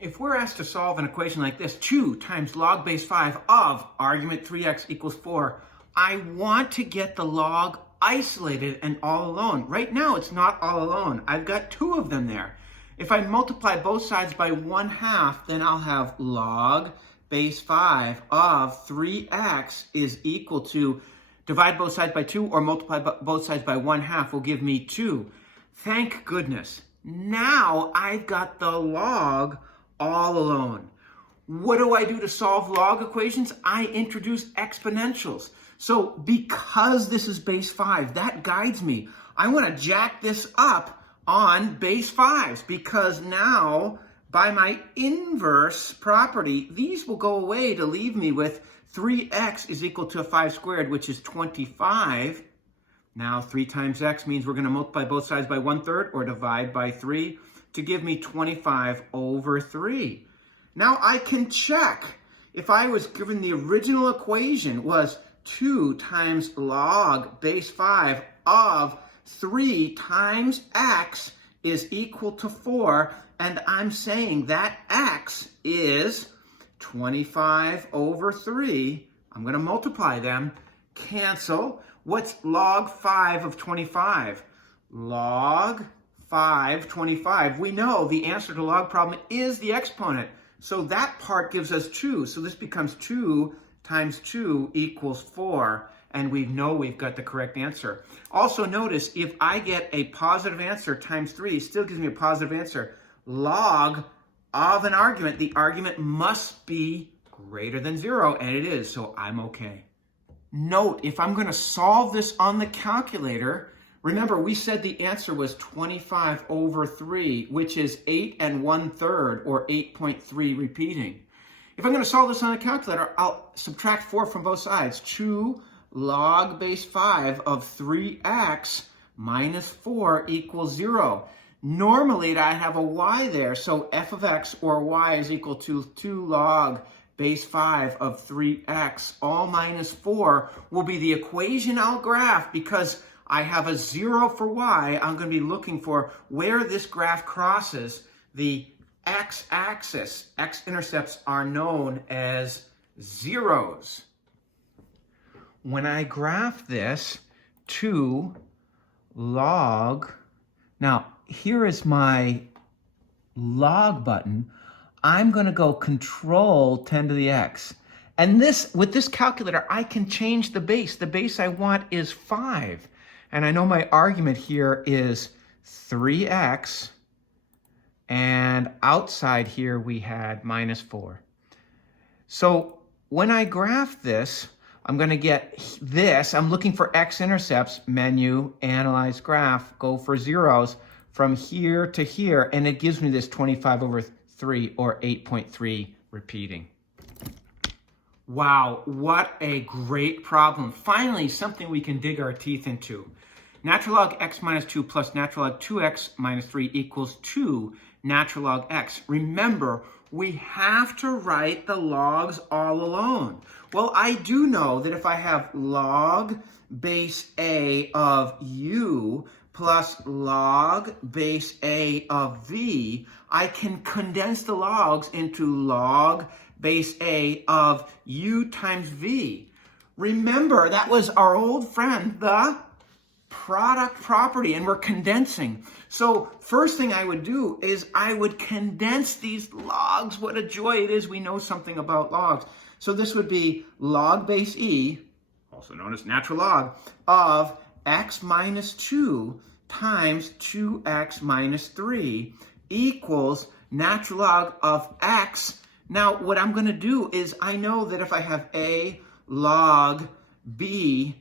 If we're asked to solve an equation like this, 2 times log base 5 of argument 3x equals 4, I want to get the log isolated and all alone. Right now, it's not all alone. I've got 2 of them there. If I multiply both sides by 1/2, then I'll have log base 5 of 3x is equal to, divide both sides by 2 or multiply both sides by 1/2 will give me 2. Thank goodness. Now I've got the log all alone. What do I do to solve log equations? I introduce exponentials. So because this is base 5, that guides me. I want to jack this up on base 5s because now by my inverse property, these will go away to leave me with 3x is equal to 5 squared, which is 25. Now 3 times x means we're going to multiply both sides by 1/3 or divide by 3 to give me 25 over 3. Now I can check. If I was given the original equation was 2 times log base 5 of 3 times x is equal to 4, and I'm saying that x is 25 over 3. I'm going to multiply them. Cancel. What's log 5 of 25? Log 5, 25. We know the answer to the log problem is the exponent. So that part gives us 2. So this becomes 2 times 2 equals 4. And we know we've got the correct answer. Also notice, if I get a positive answer times 3, still gives me a positive answer. Log of an argument, the argument must be greater than 0, and it is, so I'm okay. Note, if I'm going to solve this on the calculator, remember we said the answer was 25 over 3, which is 8 1/3, or 8.3 repeating. If I'm going to solve this on the calculator, I'll subtract 4 from both sides. 2 log base 5 of 3x minus 4 equals 0. Normally, I have a y there, so f of x or y is equal to 2 log base 5 of 3x all minus 4 will be the equation I'll graph. Because I have a 0 for y, I'm going to be looking for where this graph crosses the x-axis. X-intercepts are known as zeros. When I graph this, 2 log, now here is my log button. I'm going to go control 10 to the x. And this, with this calculator, I can change the base. The base I want is 5. And I know my argument here is 3x. And outside here we had minus 4. So when I graph this, I'm going to get this. I'm looking for x-intercepts, menu, analyze graph, go for zeros from here to here. And it gives me this 25 over 3 or 8.3 repeating. Wow, what a great problem. Finally, something we can dig our teeth into. Natural log x minus 2 plus natural log 2x minus 3 equals 2 natural log x. Remember, we have to write the logs all alone. Well, I do know that if I have log base a of u plus log base a of v, I can condense the logs into log base a of u times v. Remember, that was our old friend, the product property, and we're condensing. So first thing I would do is I would condense these logs. What a joy it is. We know something about logs. So this would be log base e, also known as natural log, of x minus 2 times 2x minus 3 equals natural log of x. Now, what I'm going to do is I know that if I have a log b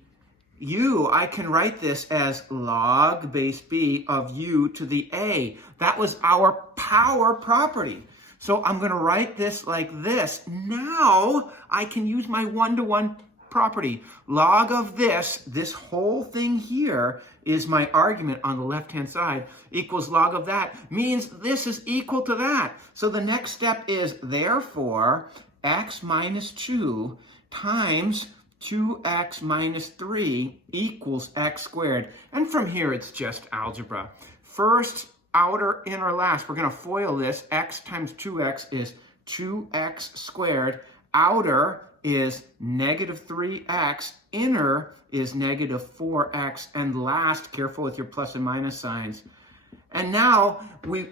u, I can write this as log base b of u to the a. That was our power property. So I'm going to write this like this. Now I can use my one-to-one property. Log of this whole thing here is my argument on the left-hand side, equals log of that, means this is equal to that. So the next step is, therefore, x minus 2 times 2x minus 3 equals x squared. And from here, it's just algebra. First, outer, inner, last. We're going to FOIL this. X times 2x is 2x squared. Outer is negative 3x. Inner is negative 4x. And last, careful with your plus and minus signs. And now,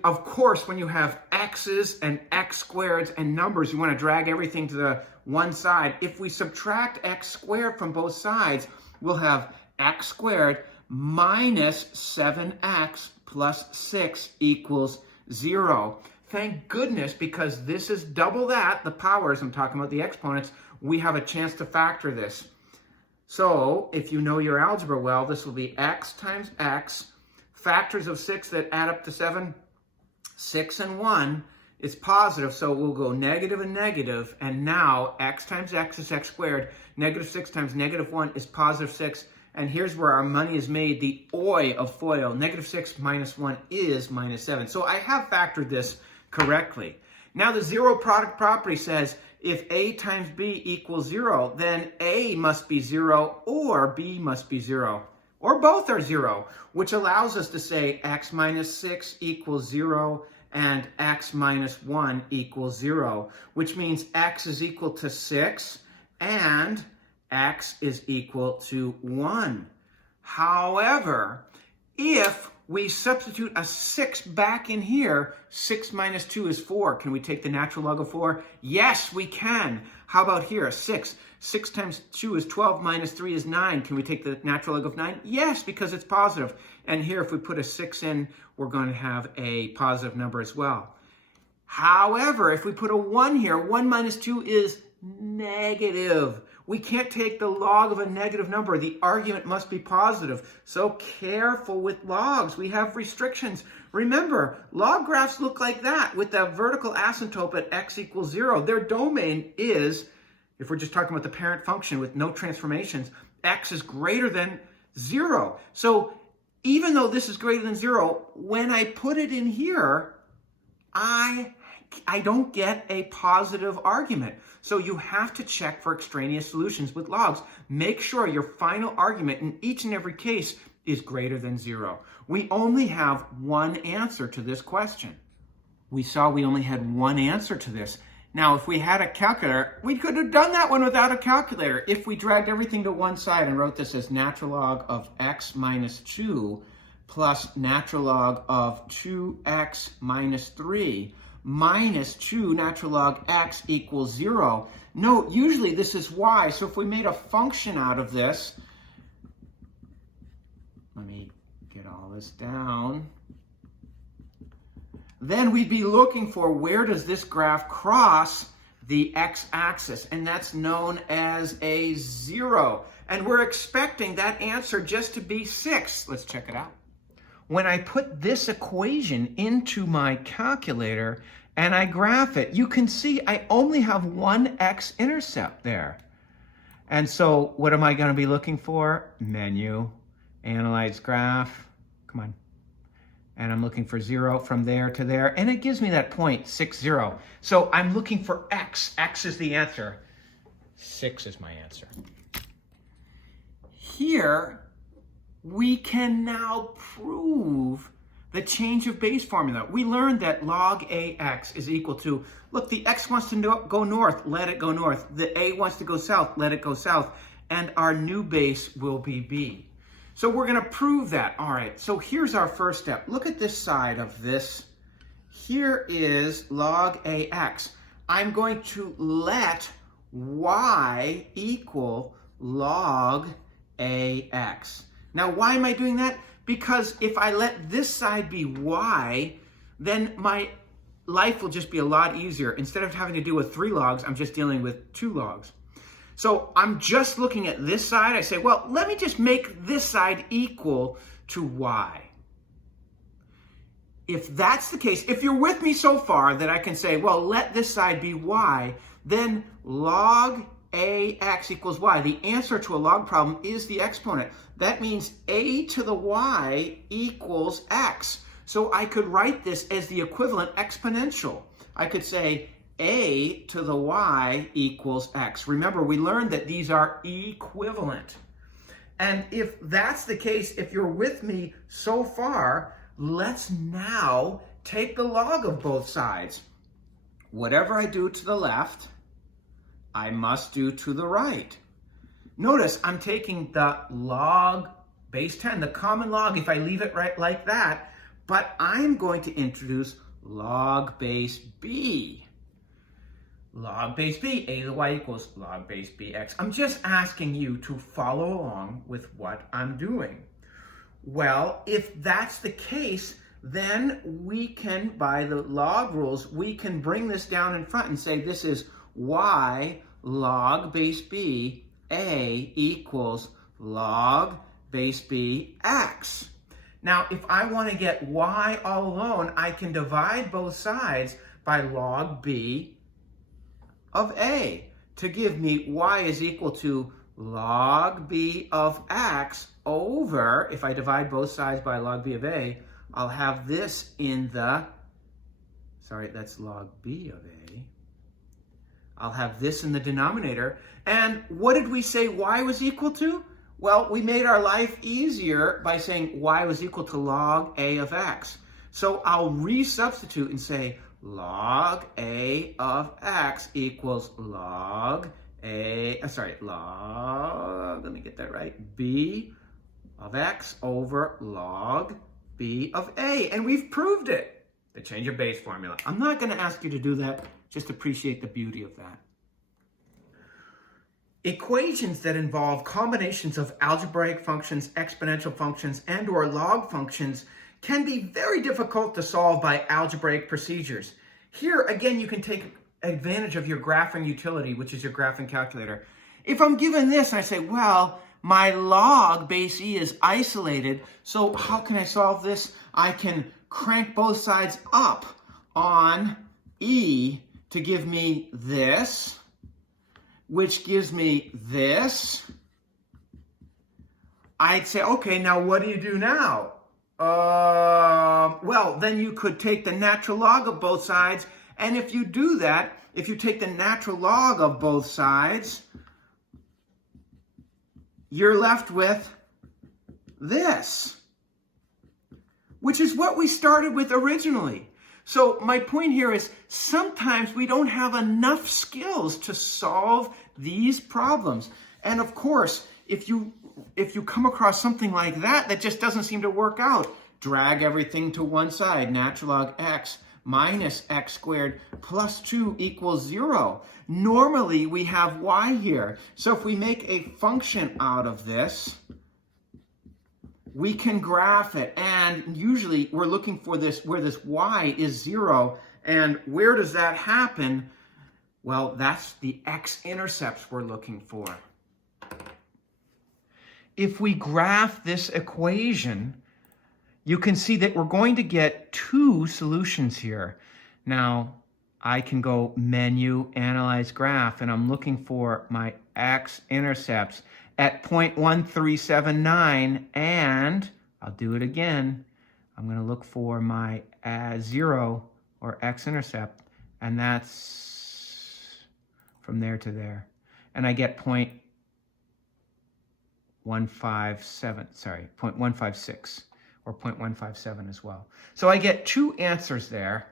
of course, when you have x's and x squareds and numbers, you want to drag everything to the one side. If we subtract x squared from both sides, we'll have x squared minus 7x plus 6 equals 0. Thank goodness, because this is double that, the powers, I'm talking about the exponents, we have a chance to factor this. So, if you know your algebra well, this will be x times x, factors of 6 that add up to 7, 6 and 1 is positive, so we'll go negative and negative, and now x times x is x squared, negative 6 times negative 1 is positive 6, and here's where our money is made, the OI of FOIL, negative 6 minus 1 is minus 7. So I have factored this correctly. Now the zero product property says if A times B equals 0, then A must be 0 or B must be 0. Or both are 0, which allows us to say x minus 6 equals 0 and x minus 1 equals 0, which means x is equal to 6 and x is equal to 1. However, if we substitute a 6 back in here, 6 minus 2 is 4. Can we take the natural log of 4? Yes, we can. How about here? 6. 6 times 2 is 12 minus 3 is 9. Can we take the natural log of 9? Yes, because it's positive. And here, if we put a 6 in, we're going to have a positive number as well. However, if we put a 1 here, 1 minus 2 is negative. We can't take the log of a negative number. The argument must be positive. So careful with logs. We have restrictions. Remember, log graphs look like that with the vertical asymptote at x equals 0. Their domain is, if we're just talking about the parent function with no transformations, x is greater than 0. So even though this is greater than 0, when I put it in here, I don't get a positive argument. So you have to check for extraneous solutions with logs. Make sure your final argument in each and every case is greater than 0. We only have one answer to this question. We saw we only had one answer to this. Now, if we had a calculator, we could have done that one without a calculator. If we dragged everything to one side and wrote this as natural log of x minus 2 plus natural log of 2x minus 3, minus 2 natural log x equals 0. Note, usually this is y, so if we made a function out of this, let me get all this down, then we'd be looking for where does this graph cross the x-axis, and that's known as a 0. And we're expecting that answer just to be 6. Let's check it out. When I put this equation into my calculator and I graph it, you can see I only have one x-intercept there. And so what am I going to be looking for? Menu, analyze graph, come on. And I'm looking for 0 from there to there, and it gives me that point, 6, 0. So I'm looking for x. X is the answer. 6 is my answer. Here, we can now prove the change of base formula. We learned that log ax is equal to, look, the x wants to go north, let it go north. The a wants to go south, let it go south. And our new base will be b. So we're going to prove that. All right, so here's our first step. Look at this side of this. Here is log ax. I'm going to let y equal log ax. Now, why am I doing that? Because if I let this side be y, then my life will just be a lot easier. Instead of having to deal with 3 logs, I'm just dealing with 2 logs. So I'm just looking at this side. I say, well, let me just make this side equal to y. If that's the case, if you're with me so far that I can say, well, let this side be y, then log ax equals y. The answer to a log problem is the exponent. That means a to the y equals x. So I could write this as the equivalent exponential. I could say a to the y equals x. Remember, we learned that these are equivalent. And if that's the case, if you're with me so far, let's now take the log of both sides. Whatever I do to the left, I must do to the right. Notice I'm taking the log base 10, the common log, if I leave it right like that, but I'm going to introduce log base b. Log base b, a to the y equals log base bx. I'm just asking you to follow along with what I'm doing. Well, if that's the case, then we can, by the log rules, we can bring this down in front and say this is y log base b a equals log base b x. Now, if I want to get y all alone, I can divide both sides by log b of a to give me y is equal to log b of x over, if I divide both sides by log b of a, I'll have this in the, sorry, that's log b of a. I'll have this in the denominator. And what did we say y was equal to? Well, we made our life easier by saying y was equal to log a of x. So I'll resubstitute and say log a of x equals log log, let me get that right, b of x over log b of a. And we've proved it. The change of base formula. I'm not going to ask you to do that. Just appreciate the beauty of that. Equations that involve combinations of algebraic functions, exponential functions, and or log functions can be very difficult to solve by algebraic procedures. Here, again, you can take advantage of your graphing utility, which is your graphing calculator. If I'm given this and I say, well, my log base e is isolated, so how can I solve this? I can crank both sides up on e to give me this, which gives me this. I'd say, okay, now what do you do now? Well, then you could take the natural log of both sides, and if you do that, if you take the natural log of both sides, you're left with this, which is what we started with originally. So my point here is sometimes we don't have enough skills to solve these problems. And of course, if you come across something like that that just doesn't seem to work out, drag everything to one side. Natural log x minus x squared plus 2 equals 0. Normally we have y here. So if we make a function out of this, we can graph it, and usually we're looking for this where this y is 0, and where does that happen? Well, that's the x-intercepts we're looking for. If we graph this equation, you can see that we're going to get two solutions here. Now, I can go menu, analyze graph, and I'm looking for my x-intercepts at 0.1379, and I'll do it again. I'm going to look for my 0 or x-intercept, and that's from there to there. And I get 0.156 or 0.157 as well. So I get two answers there.